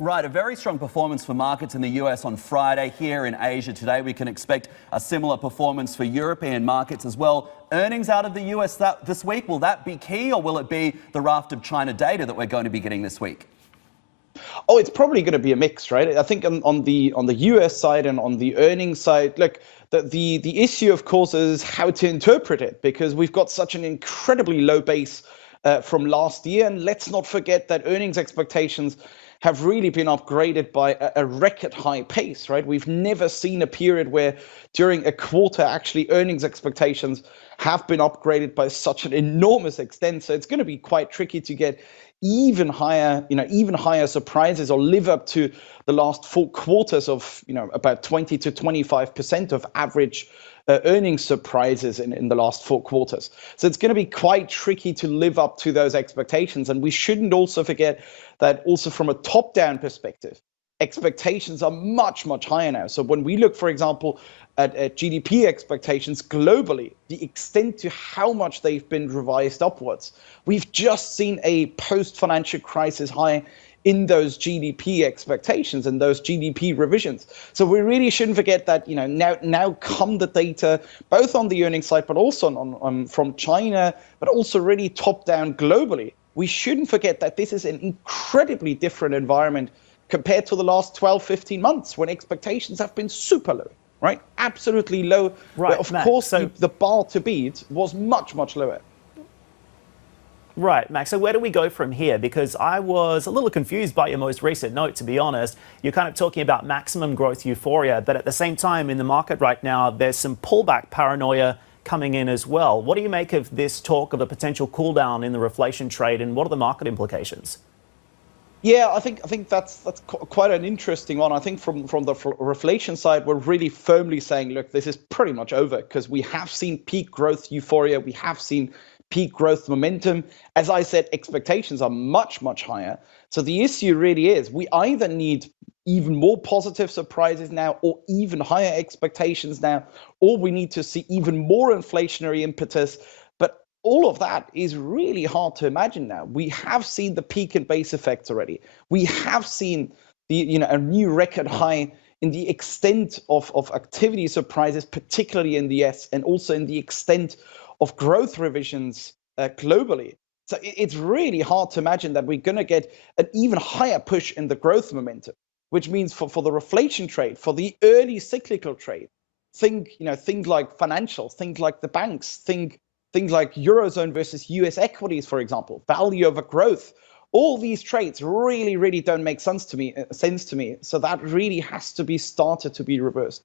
Right, a very strong performance for markets in the US on Friday. Here in Asia today, we can expect a similar performance for European markets as well. Earnings out of the US this week, will that be key, or will it be the raft of China data that we're going to be getting this week? Oh, it's probably going to be a mix, right? I think on the US side and on the earnings side, look, the issue, of course, is how to interpret it, because we've got such an incredibly low base from last year, and let's not forget that earnings expectations have really been upgraded by a record high pace, right? We've never seen a period where during a quarter actually earnings expectations have been upgraded by such an enormous extent. So it's going to be quite tricky to get even higher, even higher surprises or live up to the last 4 quarters of, about 20 to 25% of average earnings surprises in the last 4 quarters. So it's going to be quite tricky to live up to those expectations. And we shouldn't also forget that also from a top-down perspective, expectations are much, much higher now. So when we look, for example, at GDP expectations globally, the extent to how much they've been revised upwards, we've just seen a post-financial crisis high in those GDP expectations and those GDP revisions. So we really shouldn't forget that, now come the data, both on the earnings side, but also from China, but also really top down globally. We shouldn't forget that this is an incredibly different environment compared to the last 12, 15 months when expectations have been super low, right? Absolutely low. Right, Of Max, course, so the bar to beat was much, much lower. Right, Max. So where do we go from here? Because I was a little confused by your most recent note, to be honest. You're kind of talking about maximum growth euphoria, but at the same time in the market right now, there's some pullback paranoia coming in as well. What do you make of this talk of a potential cool down in the reflation trade, and what are the market implications? Yeah, I think that's quite an interesting one. I think from the reflation side, we're really firmly saying, look, this is pretty much over, because we have seen peak growth euphoria. We have seen peak growth momentum. As I said, expectations are much, much higher. So the issue really is we either need even more positive surprises now, or even higher expectations now, or we need to see even more inflationary impetus. But all of that is really hard to imagine now. We have seen the peak and base effects already. We have seen a new record high in the extent of activity surprises, particularly in the US, and also in the extent of growth revisions globally. So it's really hard to imagine that we're going to get an even higher push in the growth momentum, which means for the reflation trade, for the early cyclical trade, things like financials, things like the banks, things like Eurozone versus US equities, for example, value over growth. All these trades really, really don't make sense to me. So that really has to be started to be reversed.